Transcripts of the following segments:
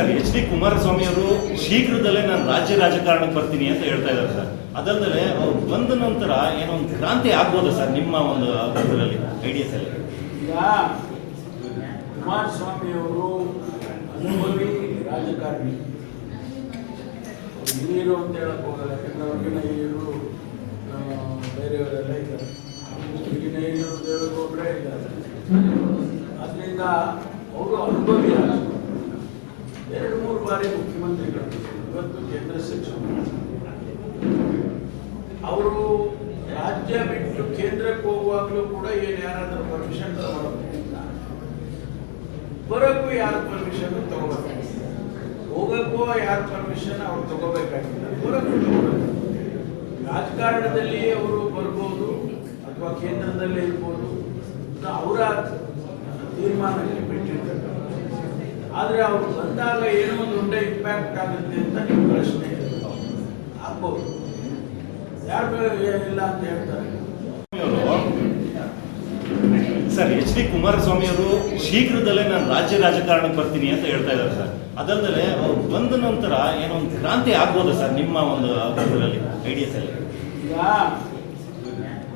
Sir, H D Kumaraswamy ಅವರು ಶೀಘ್ರದಲ್ಲೇ ನಾನು ರಾಜ್ಯ ರಾಜಕಾರಣಕ್ಕೆ ಬರ್ತೀನಿ ಅಂತ ಹೇಳ್ತಾ ಇದ್ದಾರೆ ಸರ್. ಅದಲ್ಲದೆ ಅವ್ರು ಬಂದ ನಂತರ ಏನೋ ಒಂದು ಕ್ರಾಂತಿ ಆಗ್ಬೋದು ಸರ್ ನಿಮ್ಮ ಒಂದು ಇದರಲ್ಲಿ ಐಡಿಯಾಸ್ ಅಲ್ಲಿ? ಈಗ ಕುಮಾರಸ್ವಾಮಿ ಅವರು ಅನುಭವಿ ರಾಜಕಾರಣಿ. ಹಿರಿಯರು ಅಂತ ಹೇಳಕ್ ಹೋಗಲ್ಲ, ಯಾಕಂದ್ರೆ ಅವ್ರಿಗಿನ ಬೇರೆಯವರೆಲ್ಲ ಇದ್ದಾರೆ. ಈಗಿನ ಹಿರಿಯರು ಇದ್ದಾರೆ ಅದರಿಂದ ಅವರು ಅನುಭವಿ ಬಾರಿ ಮುಖ್ಯಮಂತ್ರಿಗಳು, ಇವತ್ತು ಕೇಂದ್ರ ಸಚಿವರು ಅವರು ರಾಜ್ಯ ಬಿಟ್ಟು ಕೇಂದ್ರಕ್ಕೆ ಹೋಗುವಾಗಲೂ ಕೂಡ ಏನು ಯಾರಾದರೂ ಪರ್ಮಿಷನ್ ತಗೊಳ್ಳೋದಿಲ್ಲ ಬರೋಕ್ಕೂ ಯಾರು ಪರ್ಮಿಷನ್ ತಗೋಬೇಕಾಗಿಲ್ಲ ಹೋಗಕ್ಕೂ ಯಾರು ಪರ್ಮಿಷನ್ ಅವ್ರು ತಗೋಬೇಕಾಗಿಲ್ಲ. ಬರೋಕ್ಕೂ ರಾಜಕಾರಣದಲ್ಲಿ ಅವರು ಬರ್ಬೋದು ಅಥವಾ ಕೇಂದ್ರದಲ್ಲೇ ಇರ್ಬೋದು ಅವರ ತೀರ್ಮಾನಕ್ಕೆ ಬಿಟ್ಟಿರ್ತಾರೆ ಆದರೆ ಅವ್ರು ಬಂದಾಗ ಏನೋ ಒಂದು ದೊಡ್ಡ ಇಂಪ್ಯಾಕ್ಟ್ ಆಗುತ್ತೆ ಅಂತ ನಿಮ್ಮ ಪ್ರಶ್ನೆ ಆಗ್ಬೋದು. ಯಾರು ಇಲ್ಲ ಅಂತ ಹೇಳ್ತಾರೆ? ಸರ್ ಎಚ್ ಡಿ ಕುಮಾರಸ್ವಾಮಿ ಅವರು ಶೀಘ್ರದಲ್ಲೇ ನಾನು ರಾಜ್ಯ ರಾಜಕಾರಣಕ್ಕೆ ಬರ್ತೀನಿ ಅಂತ ಹೇಳ್ತಾ ಇದ್ದಾರೆ ಸರ್. ಅದಲ್ಲದೆ ಅವ್ರು ಬಂದ ನಂತರ ಏನೋ ಒಂದು ಕ್ರಾಂತಿ ಆಗ್ಬೋದು ಸರ್ ನಿಮ್ಮ ಒಂದು ಇದರಲ್ಲಿ ಐಡಿಯಾಸ್ ಅಲ್ಲಿ? ಈಗ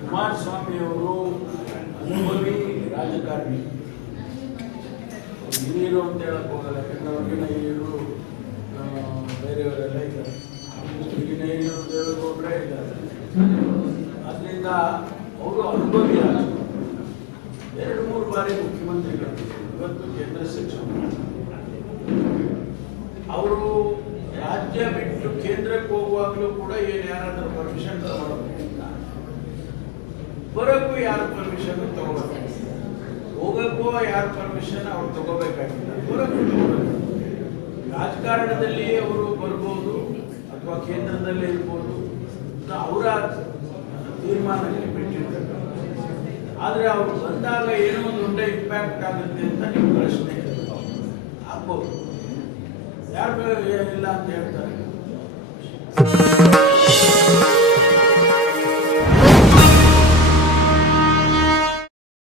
ಕುಮಾರಸ್ವಾಮಿ ಅವರು ಅನುಭವಿ ರಾಜಕಾರಣಿ. ಹಿರಿಯರು ಅಂತ ಹೇಳಕ್ ಹೋಗಲ್ಲ ಯಾಕಂದ್ರೆ ಅವ್ರಿಗಿನ ಆ, ಬೇರೆಯವರೆಲ್ಲ ಇದ್ದಾರೆ. ಹಿರಿಯರು ದೇವೇಗೌಡರೇ ಇದ್ದಾರೆ. ಅದರಿಂದ ಅವರು ಅನುಭವಿ. ಎರಡು ಮೂರು ಬಾರಿ ಮುಖ್ಯಮಂತ್ರಿಗಳು ಇವತ್ತು ಕೇಂದ್ರ ಸಚಿವರು ಅವರು ರಾಜ್ಯ ಬಿಟ್ಟು ಕೇಂದ್ರಕ್ಕೆ ಹೋಗುವಾಗಲೂ ಕೂಡ ಏನು ಯಾರಾದರೂ ಪರ್ಮಿಷನ್ ತಗೊಳ್ಳೋದು ಬರೋಕ್ಕೂ ಯಾರ ಪರ್ಮಿಷನ್ ತಗೋಬೇಕು ಹೋಗಕ್ಕೂ ಯಾರು ಪರ್ಮಿಷನ್ ಅವ್ರು ತಗೋಬೇಕಾಗಿಲ್ಲ. ರಾಜಕಾರಣದಲ್ಲಿ ಅವರು ಬರ್ಬೋದು ಅಥವಾ ಕೇಂದ್ರದಲ್ಲಿ ಇರ್ಬೋದು. ಅವರ ತೀರ್ಮಾನಕ್ಕೆ ಬಿಟ್ಟಿರ್ತಾರೆ ಆದರೆ ಅವ್ರು ಬಂದಾಗ ಏನೋ ಒಂದು ದೊಡ್ಡ ಇಂಪ್ಯಾಕ್ಟ್ ಆಗುತ್ತೆ ಅಂತ ನಿಮ್ಮ ಪ್ರಶ್ನೆ ಆಗ್ಬೋದು. ಯಾರು ಇಲ್ಲ ಅಂತ ಹೇಳ್ತಾರೆ.